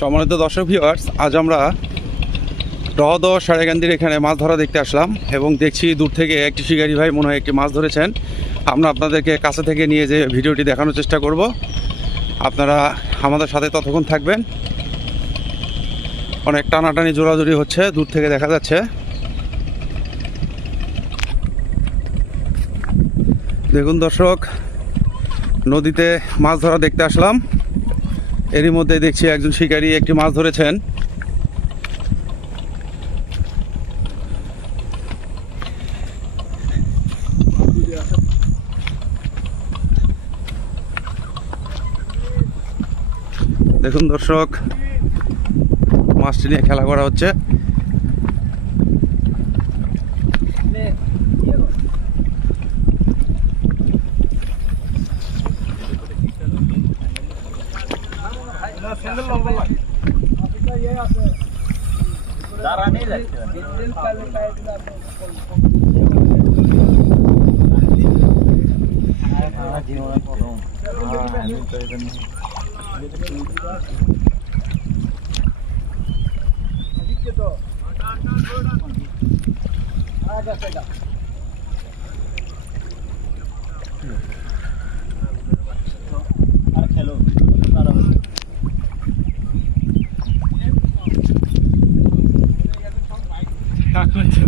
সম্মানিত দর্শক ভিউয়ার্স আজ আমরা রহদ সারেগান্দির এখানে মাছ ধরা দেখতে আসলাম এবং দেখছি দূর থেকে একটি শিকারি ভাই মনে হয় একটি মাছ ধরেছেন। আমরা আপনাদেরকে কাছে থেকে নিয়ে যে ভিডিওটি দেখানোর চেষ্টা করব। আপনারা আমাদের সাথে ততক্ষণ থাকবেন। অনেক টানাটানি জোরাজুরি হচ্ছে, দূর থেকে দেখা যাচ্ছে। দেখুন দর্শক নদীতে মাছ ধরা দেখতে আসলাম। এরই মধ্যে দেখছি একজন শিকারী একটি মাছ ধরেছেন। দেখুন দর্শক, মাছটি নিয়ে খেলা করা হচ্ছে। সেন্ডেল লম্বা লাগে তারা নেই যাচ্ছে জীবনে প্রথম আমি তো এখানে আচ্ছা আচ্ছা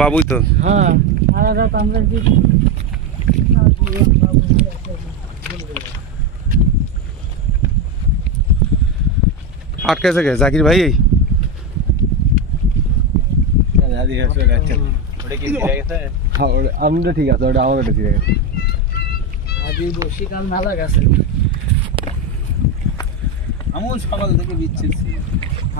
বাবুই তো। হ্যাঁ আমরা আটকেছে জাকির ভাই? এই আমটা ঠিক আছে ওটা আমার ওটা ঠিক আছে। আজই মেলা গেছে। আমন সকাল থেকে বিচ্ছিছি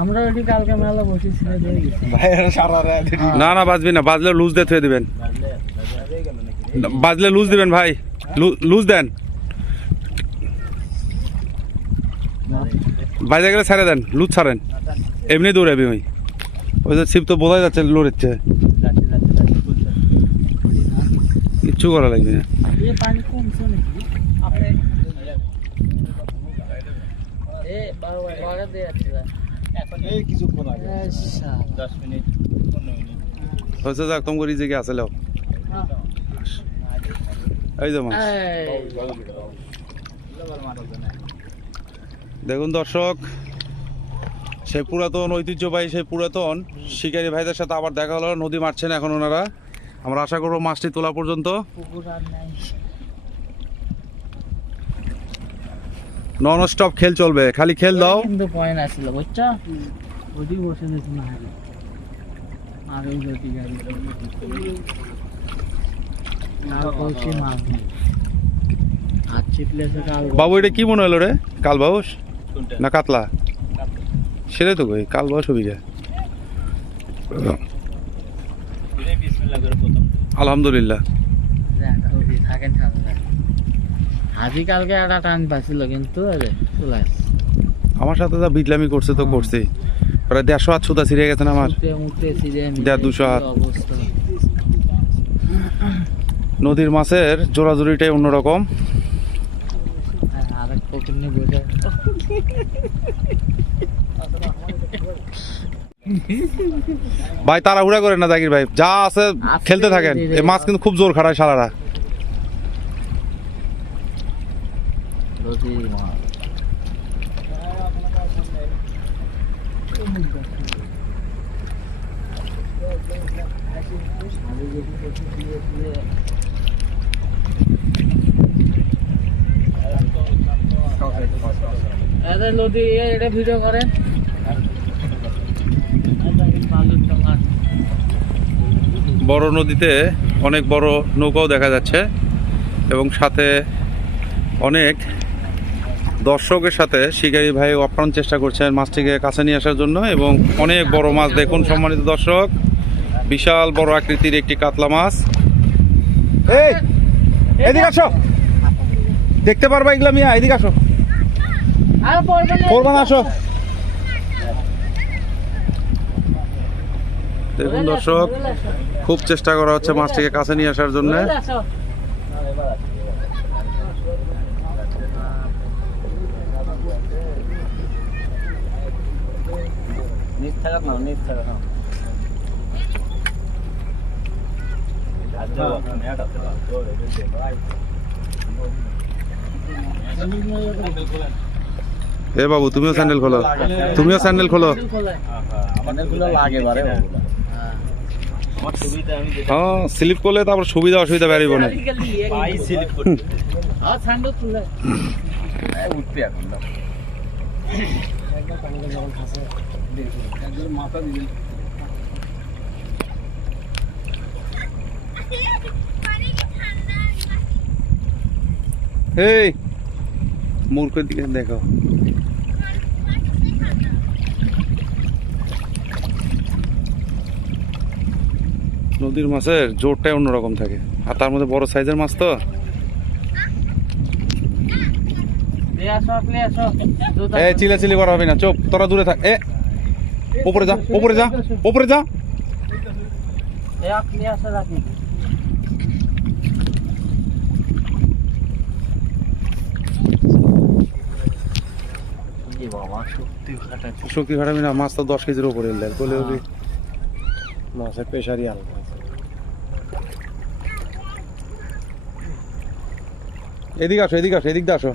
আমরা ওটি কালকে মেলা বসেছিল দিয়ে গেছি। ভাইয়ের সারা রাত না না বাজবি না বাজলে লুজ দিয়ে থুয়ে দিবেন। বাজলে লুজ দিবেন ভাই লুজ দেন। বাজে গেলে ছেড়ে দেন লুজ ছাড়েন। এমনি দৌড়াবি ওই। ওই যে ছিপ তো বোঝাই যাচ্ছে লড়েছে। কিচ্ছু করা লাগবে না। এ বাবা দিয়ে যাচ্ছে এখন এই কিছুক্ষণ আগে। আচ্ছা দশ মিনিট পনেরো মিনিট। হচ্ছে যাক তোমার রিজেকে আছে লেও। এই যে মাছ। দেখুন দর্শক সেই পুরাতন ঐতিহ্যবাহী সেই পুরাতন শিকারী ভাইদের সাথে আবার দেখা হলো নদী মারছেন এখন ওনারা। আমরা আশা করব মাছটি তোলা পর্যন্ত পুকুর আর নাই নন স্টপ খেল চলবে। খালি খেল দাও। কিন্তু পয়েন্ট আসছিল বুঝছ? ওটি বসে দেখুন না আর ওই গতি গাড়ি বাবু এটা কি মনে হলো রে? কাল বাউস না কাতলা? সেটাই তো কই কাল বাউস হবি আলহামদুলিল্লাহ। থাকেন হাজি কালকে একটা টান পাচ্ছিল কিন্তু আরে আমার সাথে যা বিটলামি করছে তো করছে। প্রায় দেড়শো হাত সুতা ছিঁড়ে গেছে না আমার? দেড় দুশো হাত। নদীর মাছের জোড়াজুড়িটাই অন্যরকম। ভাই তাড়াহুড়া করেন না জাকির ভাই। যা আছে খেলতে থাকেন। এই মাছ কিন্তু খুব জোর খাটায় সারারা নদী এটা ভিডিও করেন বড় নদীতে অনেক বড় নৌকাও দেখা যাচ্ছে এবং সাথে অনেক দর্শকের সাথে শিকারী ভাই আপ্রাণ চেষ্টা করছেন মাছটিকে কাছে নিয়ে আসার জন্য এবং অনেক বড় মাছ। দেখুন সম্মানিত দর্শক বিশাল বড় আকৃতির একটি কাতলা মাছ। এই এদিকে আসো। দেখতে পারবা এগুলা মিয়া? এদিকে আসো। আর না আসো। দেখুন দর্শক খুব চেষ্টা করা হচ্ছে মাছটিকে কাছে নিয়ে আসার জন্য। এ বাবু তুমিও স্যান্ডেল খোলো। তুমিও স্যান্ডেল খোলো। হ্যাঁ স্লিপ করলে তারপর সুবিধা অসুবিধা বেরিয়ে না। আর স্যান্ডেল তুলে উঠতে এখন না মাথা দিবেন এই মূর্খের দিকে দেখো। নদীর মাছের জোরটাই অন্যরকম থাকে। আর তার মধ্যে বড় সাইজের মাছ তো? এ চিলাচিলি করা হবে না চোপ তোরা দূরে থাক। এ উপরে যা উপরে যা উপরে যা। শক্তি খাটাবি না মাছ তো দশ কেজির উপরে এলে বলে ওকে মাছের প্রেশারই আলাদা আছে এদিকে আসো এদিকে আসো এদিক দিয়ে আসো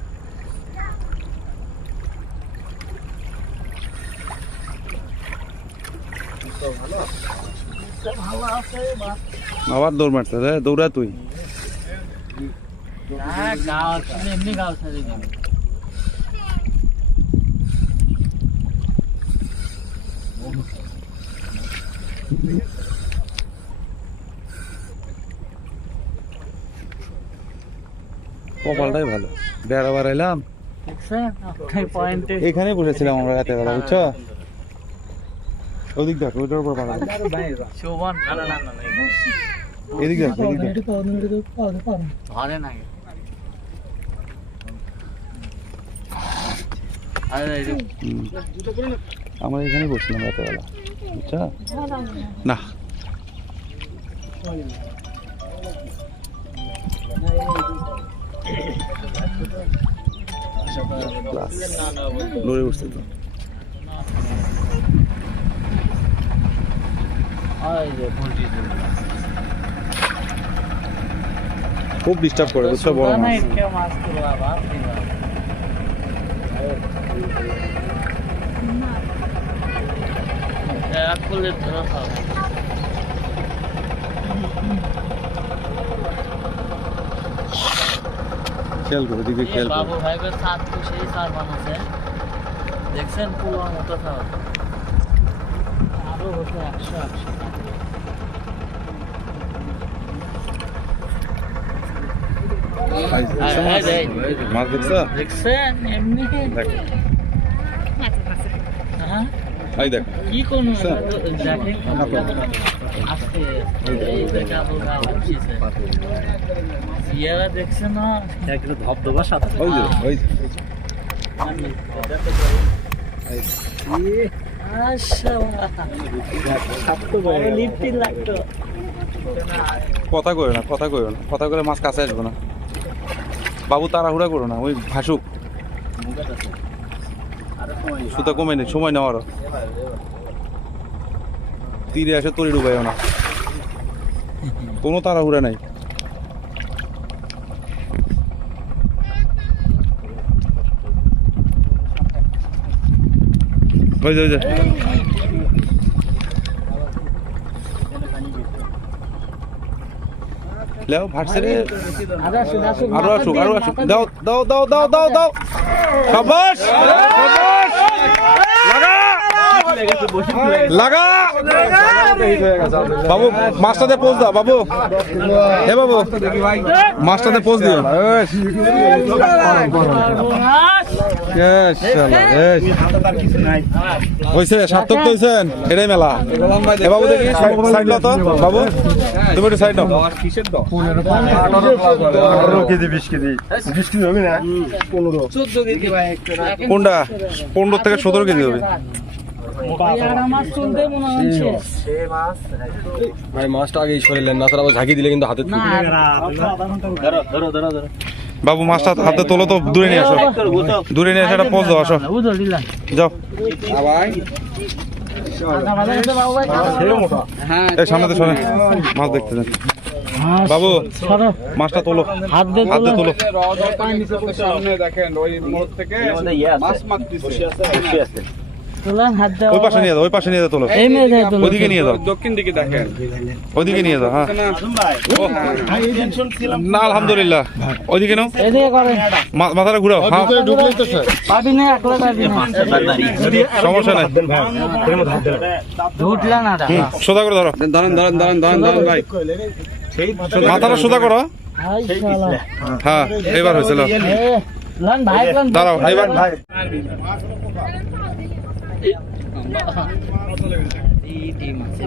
ভালো আছে বাস আবার দৌড় মারতে রে দৌড়া তুই। কপালটাই ভালো। দেখছেন আপনার এখানে বসেছিলাম আমরা রাতে বেলা বুঝছ? ওদিক দেখো ওইটার উপর পাড়া শোভন এদিক দেখো এদিক দেখো। ধরে না। আমরা এখানে বসছিলাম রাতে বেলা বুঝছ? না। লড়ে উঠছে তো। খুব ডিস্টার্ব করে বুঝছ বড় মাছ। খেয়াল করো খেয়াল করো। বাবু ভাইবের সাত তো সেই সার বানাচ্ছে। দেখছেন পুরো মতো সার আরও হতো একশো একশো। মাছ দেখছ দেখছেন এমনি দেখো। হ্যাঁ? এই দেখো কি কোন স্যার। দেখেন আজকে এই দেখা। বলরা হচ্ছে ইয়ারা দেখছে না? একটা ধবধবা সাথে ওই যে ওই যে। কথা কইও না কথা কইও না। কথা কইলে মাছ কাছে আসবে না। বাবু তাড়াহুড়া করো না, ওই ভাসুক। সুতা কমে নেই সময় নাও আরও। তীরে আসে তরি ডুবাইও না। কোনো তাড়াহুড়া নাই। ওই যে ওই যে। লেও ভাটছে রে আরও আসুক আরও আসুক। দাও দাও দাও দাও দাও দাও। সাবাস! লাগা লাগা! বাবু মাছটাতে পোজ দাও বাবু। হে বাবু মাছটাতে পোজ দিও। হয়েছে সার্থক তো হয়েছেন এটাই মেলা। এ বাবু দেখি সাইড তো বাবু। তুমি একটু সাইড দাও আঠারো কেজি বিশ কেজি। বিশ কেজি হবে না? পনেরো। কোনটা? পনেরো থেকে সতেরো কেজি হবে। ভাই মাছটা আগে সরিলেন না তারা ঝাঁকি দিলে কিন্তু হাতে বাবু মাছটা হাতে তোলো তো দূরে নিয়ে আসো। দূরে নিয়ে এসে একটা পোজ দাও আসো। যাও। এই সামনে তো সরে। মাছ দেখতে দেন বাবু মাছটা তোলো। হাত দিয়ে হাত দিয়ে তোলো। সামনে দেখেন ওই মোড় থেকে মাছ মারতেছে। তুলেন হাত দিয়ে ওই পাশে নিয়ে দাও ওই পাশে নিয়ে দাও তোলো। ওইদিকে নিয়ে দাও। দক্ষিণ দিকে দেখেন। ওইদিকে নিয়ে দাও হ্যাঁ। না আলহামদুলিল্লাহ। ওইদিকে নাও। মা- মাথাটা ঘুরাও হ্যাঁ। সমস্যা নাই। সোজা করে ধরো। দাঁড়ান দাঁড়ান দাঁড়ান দাঁড়ান দাঁড়ান ভাই। মাথাটা সোজা করো। হ্যাঁ এবার হয়েছিল এ লান ভাই লান। দাঁড়াও এবার এই টিম আছে